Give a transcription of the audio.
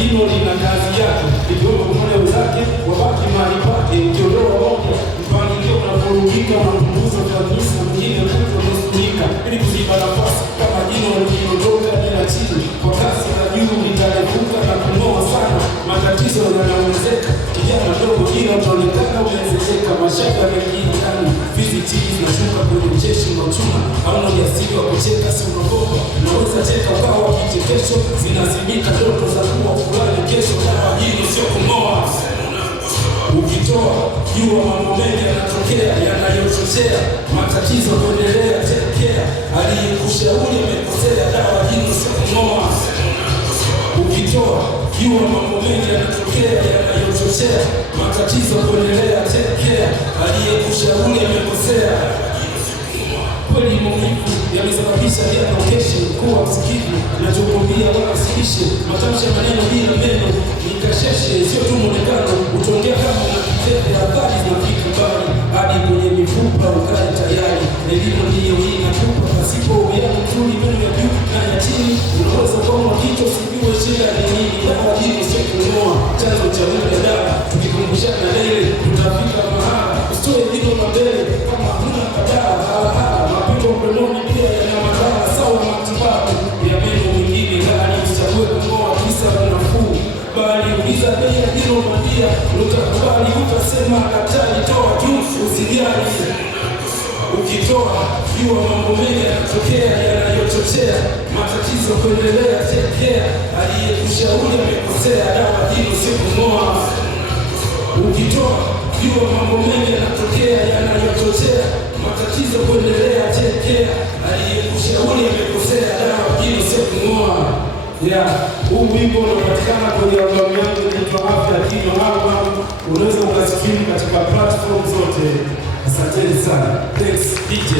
Hilo lina kazi yake, ikiwemo kufanya wenzake wabaki mahali pake. Ukiondoa moja, mpangilio unavurugika, unapunguza ufanisi na mwingine kutonusurika, ili kuziba nafasi kama jino lililotoka bila chini. Kwa kasi za juu litalevuka na kung'oa sana, matatizo yanaongezeka. Kijana mdogo kila utaonekana umezeeka, mashaka mengine ndani, fizi chini zinashuka kwenye jeshi la chuma. Hauna ujasiri wa kucheka, si unaogopa, unaweza cheka ukawa kichekesho, zinazimika ndoto za kuwa fulani kesho. Dawa hii sio kung'oa. Ukitoa jua mambo mengi yanatokea yanayochochea matatizo kuendelea. Tekea aliyekushauri amekosea, dawa hii sio kung'oa. Ukitoa jua mambo mengi yanatokea yanayochochea matatizo kuendelea. Tekea aliyekushauri amekosea. Kweli maumivu yamesababisha location kuwa msikivu, nachokwambia wala usiishe. Matamshi ya maneno bila meno ni kasheshe, sio tu muonekano. Utaongea kama una kitende, habari zinafika mbali hadi kwenye mifupa, ukae tayari. Elimu ndiyo hii inakupa pasipo uwiano mzuri, meno ya juu na ya chini. Unaweza kuona kichwa usijue shida ni nini. Dawa hii sio kung'oa, chanzo cha muda dawa. Tukikumbushana lele tutafika mahala. Usitoe jino la mbele kama huna badala. Mapito mdomoni pia yana madhara sawa na matibabu ya meno mwingine. Gani usichague kung'oa kisa nafuu, bali uliza bei ya jino bandia. Utakubali utasema daktari toa tu, usijali. Ukitoa jua mambo mengi yanatokea yanayochochea matatizo kuendelea. Tekea aliyekushauri amekosea, dawa hii sio kung'oa. Ukitoa jua mambo mengi yanatokea yanayochochea matatizo kuendelea. Tekea aliyekushauri amekosea, dawa hii sio kung'oa. Huu wimbo unapatikana kwenye albamu yangu inaitwa Afya ya Kinywa Album. Unaweza ukasikia katika platform zote. Asanteni sana. Thanks DJ.